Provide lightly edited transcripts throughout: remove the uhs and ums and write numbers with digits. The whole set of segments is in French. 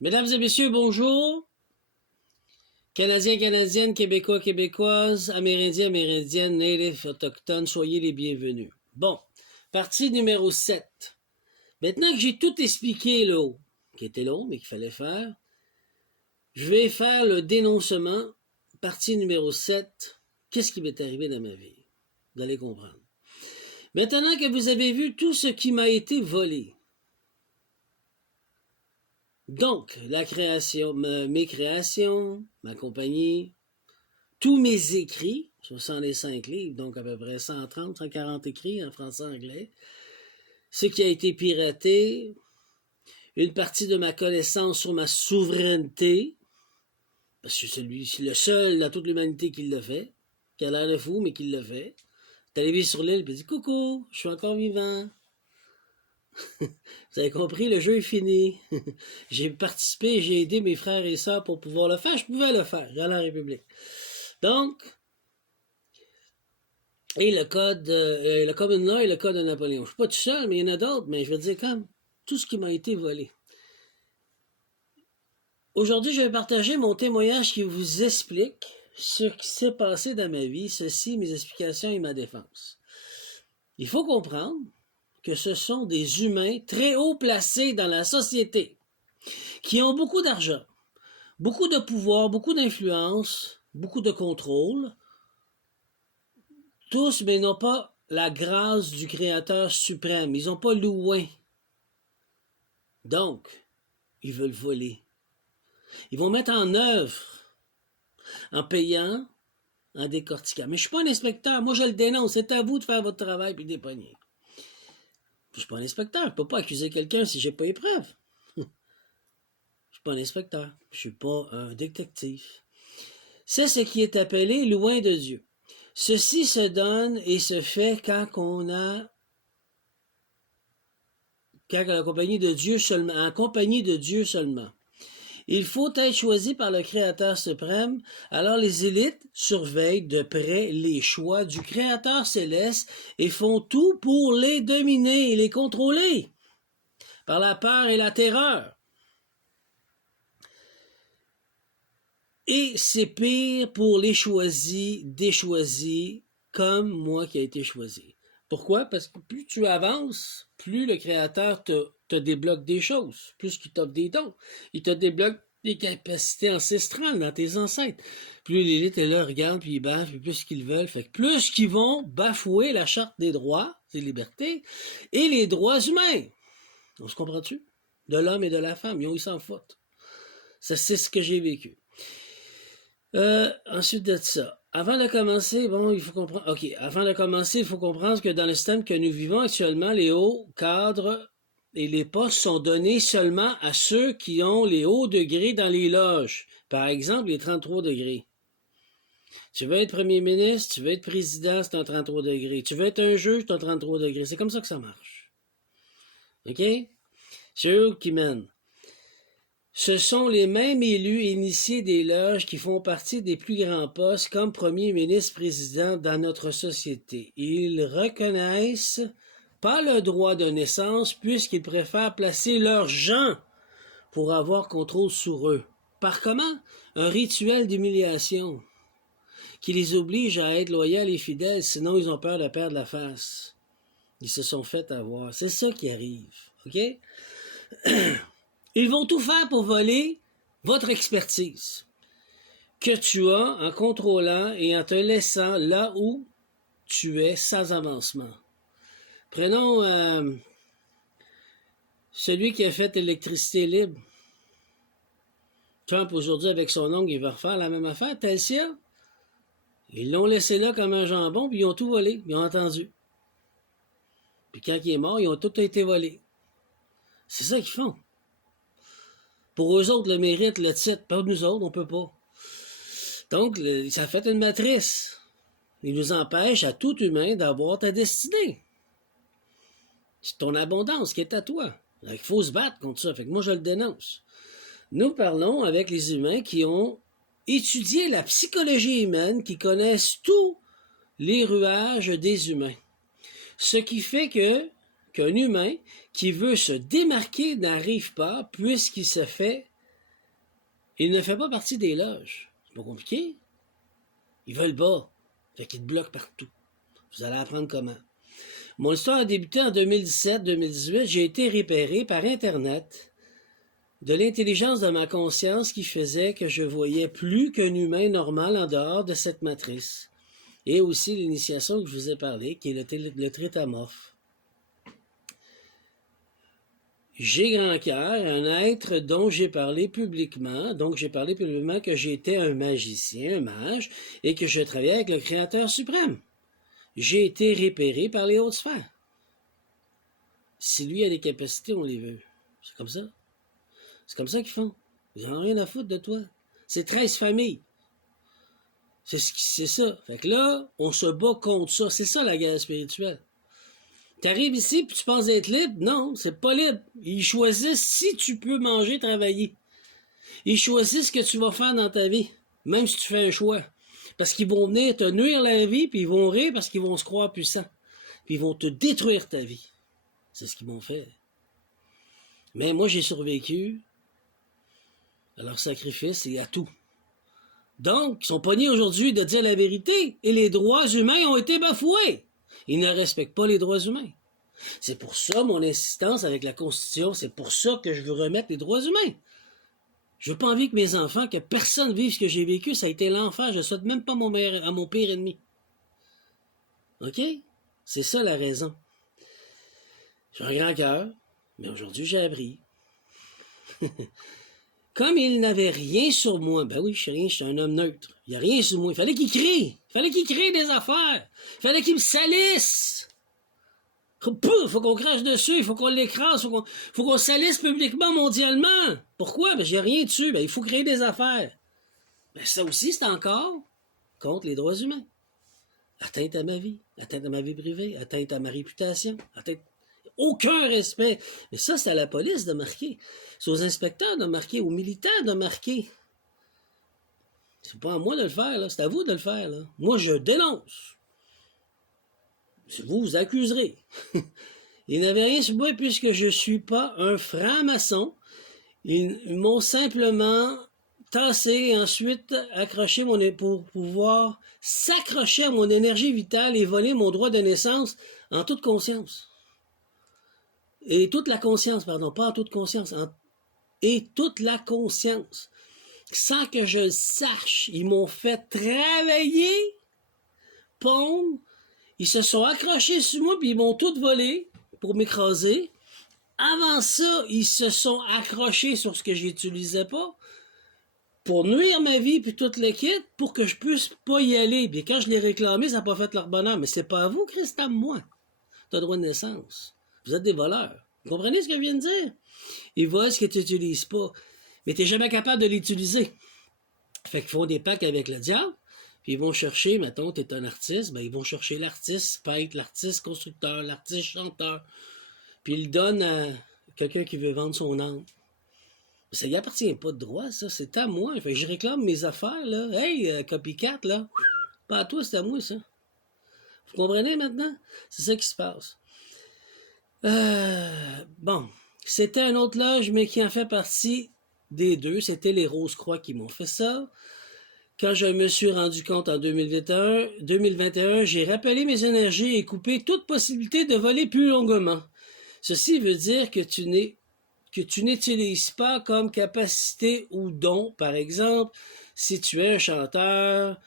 Mesdames et messieurs, bonjour. Canadiens, Canadiennes, Québécois, Québécoises, Amérindiens, Amérindiennes, Natifs, Autochtones, soyez les bienvenus. Bon, partie numéro 7. Maintenant que j'ai tout expliqué là, qui était long, mais qu'il fallait faire, je vais faire le dénoncement, partie numéro 7. Qu'est-ce qui m'est arrivé dans ma vie? Vous allez comprendre. Maintenant que vous avez vu tout ce qui m'a été volé, donc, la création, mes créations, ma compagnie, tous mes écrits, 65 livres, donc à peu près 130, 140 écrits en français-anglais, ce qui a été piraté, une partie de ma connaissance sur ma souveraineté, parce que c'est le seul dans toute l'humanité qui le fait, qui a l'air de fou, mais qui le fait. T'es arrivé sur l'île et dit « Coucou, je suis encore vivant ». Vous avez compris, le jeu est fini. J'ai participé, j'ai aidé mes frères et sœurs pour pouvoir le faire. Je pouvais le faire, dans la République. Donc, et le common law et le code de Napoléon. Je ne suis pas tout seul, mais il y en a d'autres, mais je veux dire comme tout ce qui m'a été volé. Aujourd'hui, je vais partager mon témoignage qui vous explique ce qui s'est passé dans ma vie, ceci, mes explications et ma défense. Il faut comprendre que ce sont des humains très haut placés dans la société, qui ont beaucoup d'argent, beaucoup de pouvoir, beaucoup d'influence, beaucoup de contrôle, tous, mais n'ont pas la grâce du Créateur suprême. Ils n'ont pas l'ouin. Donc, ils veulent voler. Ils vont mettre en œuvre, en payant, en décortiquant. Mais je ne suis pas un inspecteur. Moi, je le dénonce. C'est à vous de faire votre travail et d'épargner. Je ne suis pas un inspecteur. Je ne peux pas accuser quelqu'un si je n'ai pas les preuves. Je ne suis pas un inspecteur. Je ne suis pas un détective. C'est ce qui est appelé loin de Dieu. Ceci se donne et se fait quand en compagnie de Dieu seulement. Il faut être choisi par le Créateur suprême, alors les élites surveillent de près les choix du Créateur céleste et font tout pour les dominer et les contrôler par la peur et la terreur. Et c'est pire pour les choisis, déchoisis, comme moi qui ai été choisi. Pourquoi? Parce que plus tu avances, plus le Créateur te débloque des choses, plus qu'il t'offre des dons. Il te débloque des capacités ancestrales dans tes ancêtres. Plus l'élite est là, regarde, puis ils bavent, puis plus qu'ils veulent. Fait que plus qu'ils vont bafouer la charte des droits, des libertés, et les droits humains. On se comprend-tu? De l'homme et de la femme, ils s'en foutent. Ça, c'est ce que j'ai vécu. Ensuite de ça, avant de commencer, il faut comprendre que dans le système que nous vivons actuellement, les hauts cadres et les postes sont donnés seulement à ceux qui ont les hauts degrés dans les loges. Par exemple, les 33 degrés. Tu veux être premier ministre, tu veux être président, c'est un 33 degrés. Tu veux être un juge, c'est un 33 degrés. C'est comme ça que ça marche. OK? C'est eux qui mènent. Ce sont les mêmes élus initiés des loges qui font partie des plus grands postes comme premier ministre, président dans notre société. Ils reconnaissent pas le droit de naissance puisqu'ils préfèrent placer leurs gens pour avoir contrôle sur eux. Par comment? Un rituel d'humiliation qui les oblige à être loyaux et fidèles, sinon ils ont peur de perdre la face. Ils se sont fait avoir. C'est ça qui arrive. OK? Ils vont tout faire pour voler votre expertise que tu as en contrôlant et en te laissant là où tu es sans avancement. Prenons celui qui a fait l'électricité libre. Trump, aujourd'hui, avec son oncle, il va refaire la même affaire. Telsia, ils l'ont laissé là comme un jambon, puis ils ont tout volé, ils ont entendu. Puis quand il est mort, ils ont tout été volés. C'est ça qu'ils font. Pour eux autres, le mérite, le titre, pas nous autres, on peut pas. Donc, ça fait une matrice. Il nous empêche à tout humain d'avoir ta destinée. C'est ton abondance qui est à toi. Il faut se battre contre ça. Fait que moi, je le dénonce. Nous parlons avec les humains qui ont étudié la psychologie humaine, qui connaissent tous les rouages des humains. Ce qui fait que qu'un humain qui veut se démarquer n'arrive pas puisqu'il se fait... Il ne fait pas partie des loges. C'est pas compliqué. Ils veulent bas. Fait qu'ils te bloquent partout. Vous allez apprendre comment. Mon histoire a débuté en 2017-2018. J'ai été repéré par Internet de l'intelligence de ma conscience qui faisait que je voyais plus qu'un humain normal en dehors de cette matrice. Et aussi l'initiation que je vous ai parlé, qui est le tritamorphe. J'ai grand cœur, un être dont j'ai parlé publiquement, que j'étais un magicien, un mage, et que je travaillais avec le Créateur suprême. J'ai été repéré par les hautes sphères. Si lui a des capacités, on les veut. C'est comme ça. C'est comme ça qu'ils font. Ils n'ont rien à foutre de toi. C'est 13 familles. C'est ça. Fait que là, on se bat contre ça. C'est ça la guerre spirituelle. T'arrives ici puis tu penses être libre? Non, c'est pas libre. Ils choisissent si tu peux manger, travailler. Ils choisissent ce que tu vas faire dans ta vie, même si tu fais un choix. Parce qu'ils vont venir te nuire la vie, puis ils vont rire parce qu'ils vont se croire puissants. Puis ils vont te détruire ta vie. C'est ce qu'ils m'ont fait. Mais moi, j'ai survécu à leur sacrifice et à tout. Donc, ils sont pognés aujourd'hui de dire la vérité, et les droits humains ont été bafoués. Ils ne respectent pas les droits humains. C'est pour ça mon insistance avec la Constitution, c'est pour ça que je veux remettre les droits humains. Je veux pas envie que mes enfants, que personne vive ce que j'ai vécu, ça a été l'enfer, je ne souhaite même pas à mon pire ennemi. OK? C'est ça la raison. J'ai un grand cœur, mais aujourd'hui j'ai appris. Comme il n'avait rien sur moi, ben oui, je sais rien, je suis un homme neutre. Il n'y a rien sur moi. Il fallait qu'il crie. Il fallait qu'il crée des affaires. Il fallait qu'il me salisse. Faut qu'on crache dessus, il faut qu'on l'écrase, faut qu'on salisse publiquement, mondialement. Pourquoi? Ben j'ai rien dessus. Ben il faut créer des affaires. Ben ça aussi, c'est encore contre les droits humains. Atteinte à ma vie, atteinte à ma vie privée, atteinte à ma réputation, atteinte... Aucun respect. Mais ça, c'est à la police de marquer. C'est aux inspecteurs de marquer, aux militaires de marquer. C'est pas à moi de le faire, là. C'est à vous de le faire, là. Moi, je dénonce. Vous accuserez. Ils n'avaient rien sur moi puisque je ne suis pas un franc-maçon. Ils m'ont simplement tassé et ensuite accroché pour pouvoir s'accrocher à mon énergie vitale et voler mon droit de naissance en toute conscience. Et toute la conscience, pardon, pas en toute conscience, et toute la conscience. Sans que je le sache, ils m'ont fait travailler, pondre, ils se sont accrochés sur moi, puis ils m'ont tout volé pour m'écraser. Avant ça, ils se sont accrochés sur ce que j'utilisais pas, pour nuire ma vie, puis toute le kit, pour que je puisse pas y aller. Puis quand je l'ai réclamé, ça n'a pas fait leur bonheur. Mais c'est pas à vous, Christ, à moi. T'as droit de naissance. Vous êtes des voleurs. Vous comprenez ce que je viens de dire? Ils volent ce que tu n'utilises pas. Mais tu n'es jamais capable de l'utiliser. Fait qu'ils font des packs avec le diable, puis ils vont chercher, mettons, tu es un artiste, ben ils vont chercher l'artiste peintre, l'artiste constructeur, l'artiste chanteur, puis ils le donnent à quelqu'un qui veut vendre son âme. Ça y appartient pas de droit, ça, c'est à moi. Fait que je réclame mes affaires, là. Hey, copycat, là. Pas à toi, c'est à moi, ça. Vous comprenez maintenant? C'est ça qui se passe. Bon, c'était un autre loge, mais qui en fait partie des deux. C'était les Rose-Croix qui m'ont fait ça. Quand je me suis rendu compte en 2021, j'ai rappelé mes énergies et coupé toute possibilité de voler plus longuement. Ceci veut dire que tu n'utilises pas comme capacité ou don. Par exemple, si tu es un chanteur,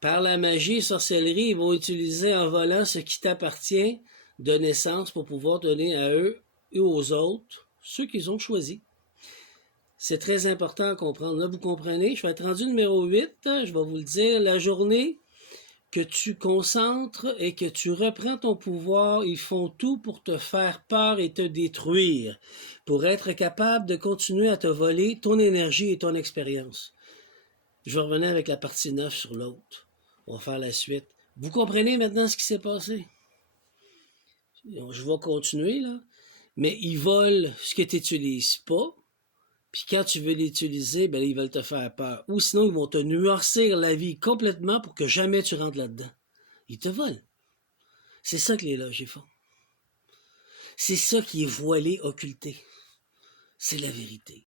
par la magie et sorcellerie, ils vont utiliser en volant ce qui t'appartient de naissance pour pouvoir donner à eux et aux autres ceux qu'ils ont choisis. C'est très important à comprendre. Là, vous comprenez, je vais être rendu numéro 8, je vais vous le dire, la journée que tu concentres et que tu reprends ton pouvoir, ils font tout pour te faire peur et te détruire, pour être capable de continuer à te voler ton énergie et ton expérience. Je vais revenir avec la partie 9 sur l'autre. On va faire la suite. Vous comprenez maintenant ce qui s'est passé? Je vais continuer, là. Mais ils volent ce que tu n'utilises pas. Puis quand tu veux l'utiliser, ben là, ils veulent te faire peur. Ou sinon, ils vont te noircir la vie complètement pour que jamais tu rentres là-dedans. Ils te volent. C'est ça que les loges font. C'est ça qui est voilé, occulté. C'est la vérité.